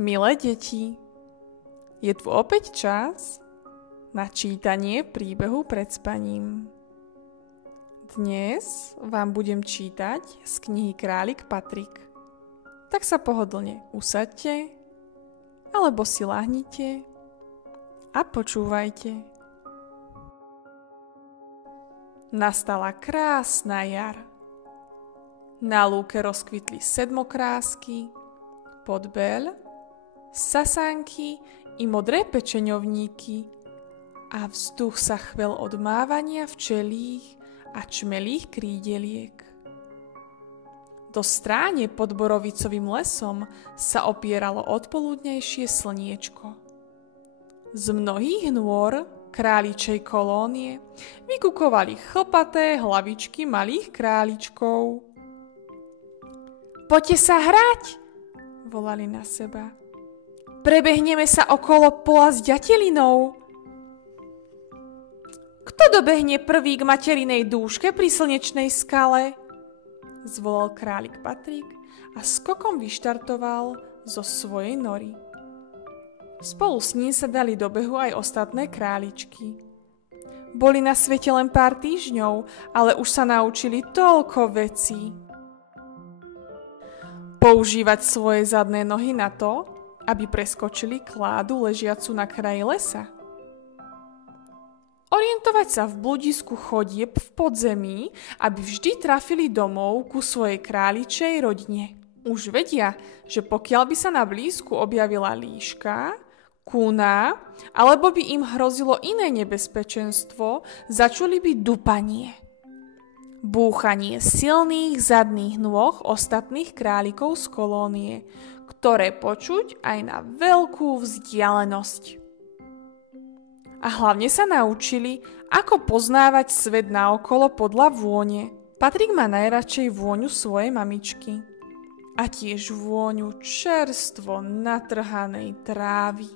Milé deti, je tu opäť čas na čítanie príbehu pred spaním. Dnes vám budem čítať z knihy Králik Patrik. Tak sa pohodlne usaďte, alebo si lahnite a počúvajte. Nastala krásna jar. Na lúke rozkvitli sedmokrásky, podbeľ, sasánky i modré pečeňovníky a vzduch sa chvel od mávania včelích a čmelých krídeliek. Do stráne pod borovicovým lesom sa opieralo odpoludnejšie slniečko. Z mnohých nôr králičej kolónie vykukovali chlpaté hlavičky malých králičkov. Poďte sa hrať, volali na seba. Prebehneme sa okolo pola s ďatelinou. Kto dobehne prvý k materinej dúške pri slnečnej skale? Zvolal králik Patrik a skokom vyštartoval zo svojej nory. Spolu s ním sa dali do behu aj ostatné králičky. Boli na svete len pár týždňov, ale už sa naučili toľko vecí. Používať svoje zadné nohy na to, aby preskočili kládu ležiacu na kraji lesa. Orientovať sa v bludisku chodieb v podzemí, aby vždy trafili domov ku svojej králičej rodine. Už vedia, že pokiaľ by sa na blízku objavila líška, kúna, alebo by im hrozilo iné nebezpečenstvo, začuli by dupanie. Búchanie silných zadných nôh ostatných králikov z kolónie, ktoré počuť aj na veľkú vzdialenosť. A hlavne sa naučili, ako poznávať svet naokolo podľa vône. Patrik má najradšej vôňu svojej mamičky a tiež vôňu čerstvo natrhanej trávy.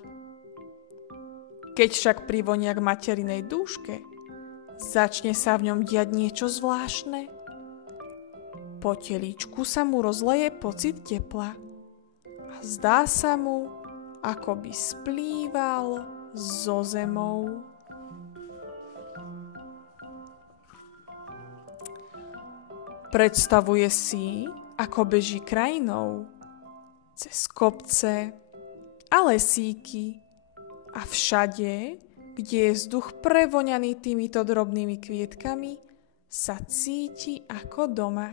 Keď však privonia k materinej dúške, začne sa v ňom diať niečo zvláštne. Po telíčku sa mu rozleje pocit tepla a zdá sa mu, ako by splýval so zemou. Predstavuje si, ako beží krajinou, cez kopce a lesíky a všade, kde je vzduch prevoňaný týmito drobnými kvietkami, sa cíti ako doma.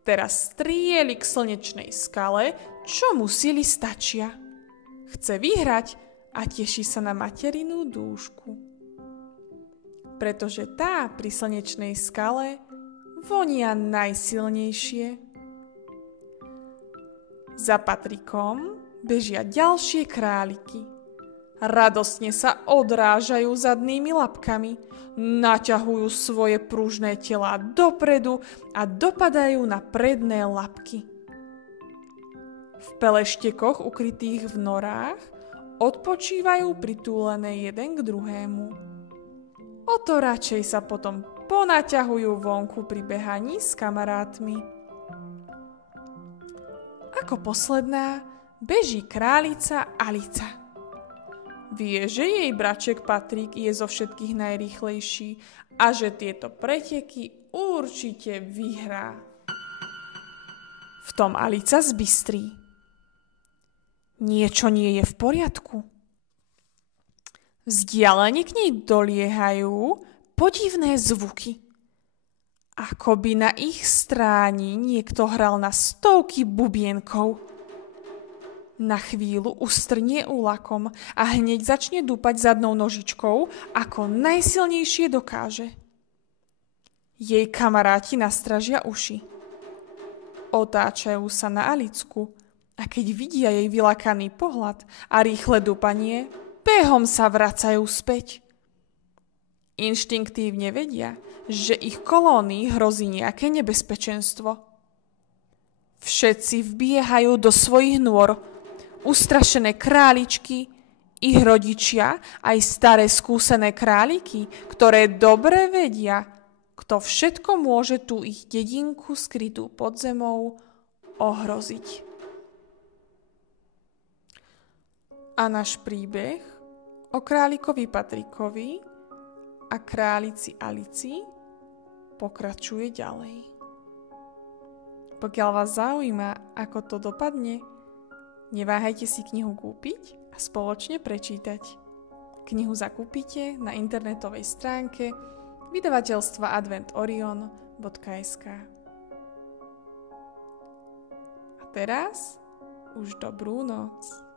Teraz strieli k slnečnej skale, čo mu sily stačia. Chce vyhrať a teší sa na materinú dúšku. Pretože tá pri slnečnej skale vonia najsilnejšie. Za Patrikom bežia ďalšie králiky. Radostne sa odrážajú zadnými labkami, naťahujú svoje pružné telá dopredu a dopadajú na predné labky. V peleštekoch ukrytých v norách odpočívajú pritúlené jeden k druhému. O to radšej sa potom ponaťahujú vonku pri behaní s kamarátmi. Ako posledná beží králica Alica. Vie, že jej braček Patrik je zo všetkých najrýchlejší a že tieto preteky určite vyhrá. V tom Alica zbystrí. Niečo nie je v poriadku. Vzdialene k nej doliehajú podivné zvuky. Ako by na ich stráni niekto hral na stovky bubienkov. Na chvíľu ustrnie úlakom a hneď začne dúpať zadnou nožičkou, ako najsilnejšie dokáže. Jej kamaráti nastražia uši. Otáčajú sa na Alicku a keď vidia jej vylakaný pohľad a rýchle dúpanie, behom sa vracajú späť. Inštinktívne vedia, že ich kolónii hrozí nejaké nebezpečenstvo. Všetci vbiehajú do svojich nôr, ustrašené králičky, ich rodičia, aj staré skúsené králiky, ktoré dobre vedia, kto všetko môže tú ich dedinku skrytú pod zemou ohroziť. A náš príbeh o králikovi Patrikovi a králici Alici pokračuje ďalej. Pokiaľ vás zaujíma, ako to dopadne, neváhajte si knihu kúpiť a spoločne prečítať. Knihu zakúpite na internetovej stránke vydavateľstva adventorion.sk. A teraz už dobrú noc.